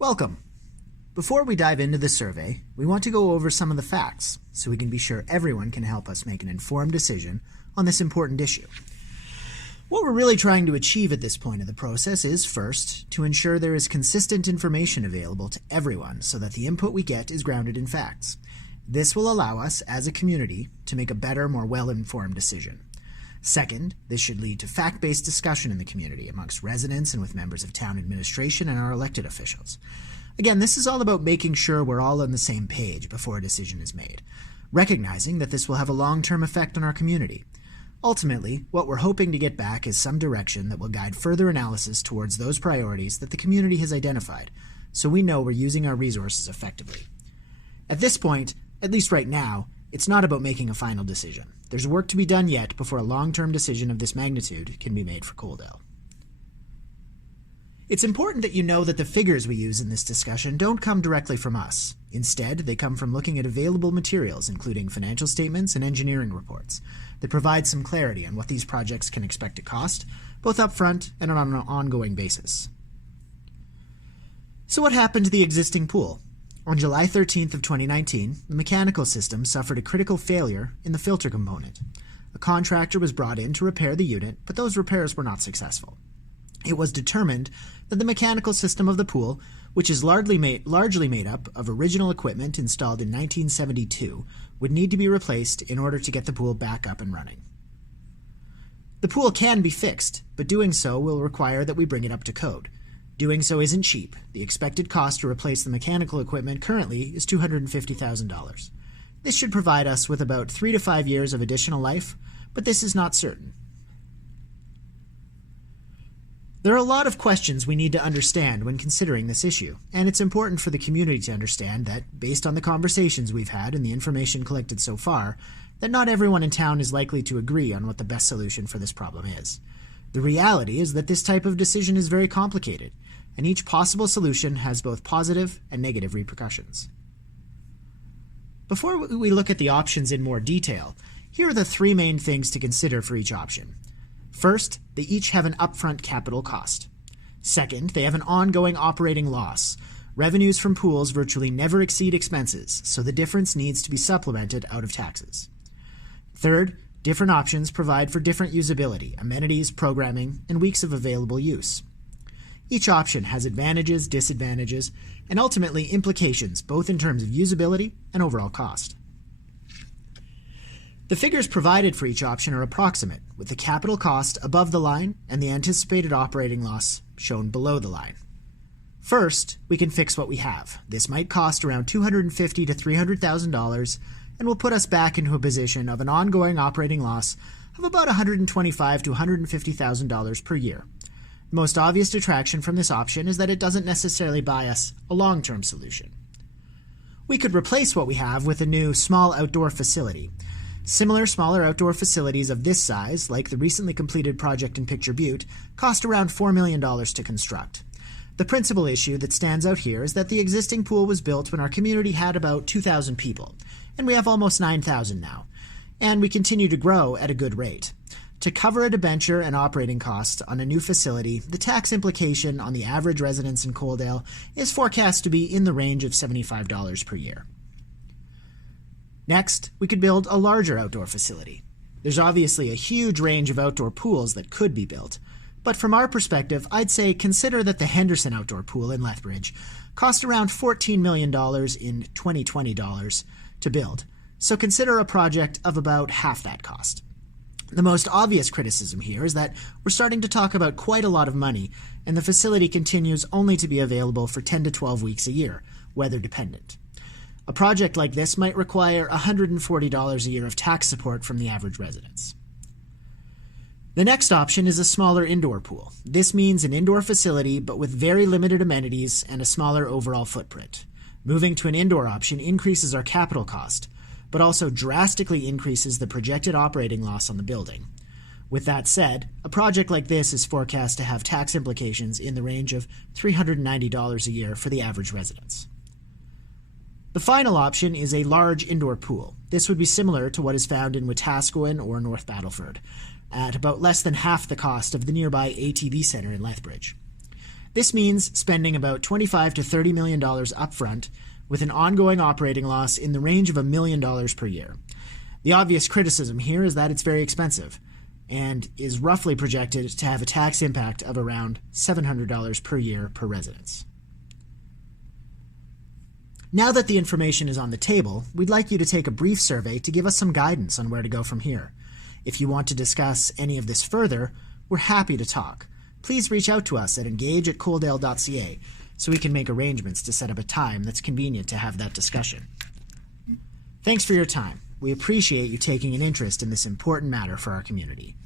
Welcome. Before we dive into the survey, we want to go over some of the facts so we can be sure everyone can help us make an informed decision on this important issue. What we're really trying to achieve at this point of the process is, first, to ensure there is consistent information available to everyone so that the input we get is grounded in facts. This will allow us, as a community, to make a better, more well-informed decision. Second, this should lead to fact-based discussion in the community amongst residents and with members of town administration and our elected officials. Again, this is all about making sure we're all on the same page before a decision is made, recognizing that this will have a long-term effect on our community. Ultimately, what we're hoping to get back is some direction that will guide further analysis towards those priorities that the community has identified, so we know we're using our resources effectively. At this point, at least right now, it's not about making a final decision. There's work to be done yet before a long-term decision of this magnitude can be made for Coaldale. It's important that you know that the figures we use in this discussion don't come directly from us. Instead, they come from looking at available materials, including financial statements and engineering reports, that provide some clarity on what these projects can expect to cost, both upfront and on an ongoing basis. So what happened to the existing pool? On July 13th of 2019, the mechanical system suffered a critical failure in the filter component. A contractor was brought in to repair the unit, but those repairs were not successful. It was determined that the mechanical system of the pool, which is largely made up of original equipment installed in 1972, would need to be replaced in order to get the pool back up and running. The pool can be fixed, but doing so will require that we bring it up to code. Doing so isn't cheap. The expected cost to replace the mechanical equipment currently is $250,000. This should provide us with about 3 to 5 years of additional life, but this is not certain. There are a lot of questions we need to understand when considering this issue, and it's important for the community to understand that, based on the conversations we've had and the information collected so far, that not everyone in town is likely to agree on what the best solution for this problem is. The reality is that this type of decision is very complicated, and each possible solution has both positive and negative repercussions. Before we look at the options in more detail, here are the 3 main things to consider for each option. First, they each have an upfront capital cost. Second, they have an ongoing operating loss. Revenues from pools virtually never exceed expenses, so the difference needs to be supplemented out of taxes. Third, different options provide for different usability, amenities, programming, and weeks of available use. Each option has advantages, disadvantages, and ultimately implications both in terms of usability and overall cost. The figures provided for each option are approximate, with the capital cost above the line and the anticipated operating loss shown below the line. First, we can fix what we have. This might cost around $250,000 to $300,000 and will put us back into a position of an ongoing operating loss of about $125,000 to $150,000 per year. The most obvious detraction from this option is that it doesn't necessarily buy us a long-term solution. We could replace what we have with a new small outdoor facility. Similar smaller outdoor facilities of this size, like the recently completed project in Picture Butte, cost around $4 million to construct. The principal issue that stands out here is that the existing pool was built when our community had about 2,000 people, and we have almost 9,000 now, and we continue to grow at a good rate. To cover a debenture and operating costs on a new facility, the tax implication on the average residence in Coaldale is forecast to be in the range of $75 per year. Next, we could build a larger outdoor facility. There's obviously a huge range of outdoor pools that could be built, but from our perspective, I'd say consider that the Henderson Outdoor Pool in Lethbridge cost around $14 million in 2020 dollars to build, so consider a project of about half that cost. The most obvious criticism here is that we're starting to talk about quite a lot of money, and the facility continues only to be available for 10 to 12 weeks a year, weather dependent. A project like this might require $140 a year of tax support from the average residents. The next option is a smaller indoor pool. This means an indoor facility, but with very limited amenities and a smaller overall footprint. Moving to an indoor option increases our capital cost, but also drastically increases the projected operating loss on the building. With that said, a project like this is forecast to have tax implications in the range of $390 a year for the average residents. The final option is a large indoor pool. This would be similar to what is found in Wetaskiwin or North Battleford, at about less than half the cost of the nearby ATV Center in Lethbridge. This means spending about $25 to $30 million upfront, with an ongoing operating loss in the range of $1 million per year. The obvious criticism here is that it's very expensive, and is roughly projected to have a tax impact of around $700 per year per residence. Now that the information is on the table, we'd like you to take a brief survey to give us some guidance on where to go from here. If you want to discuss any of this further, we're happy to talk. Please reach out to us at engage@coaldale.ca so we can make arrangements to set up a time that's convenient to have that discussion. Thanks for your time. We appreciate you taking an interest in this important matter for our community.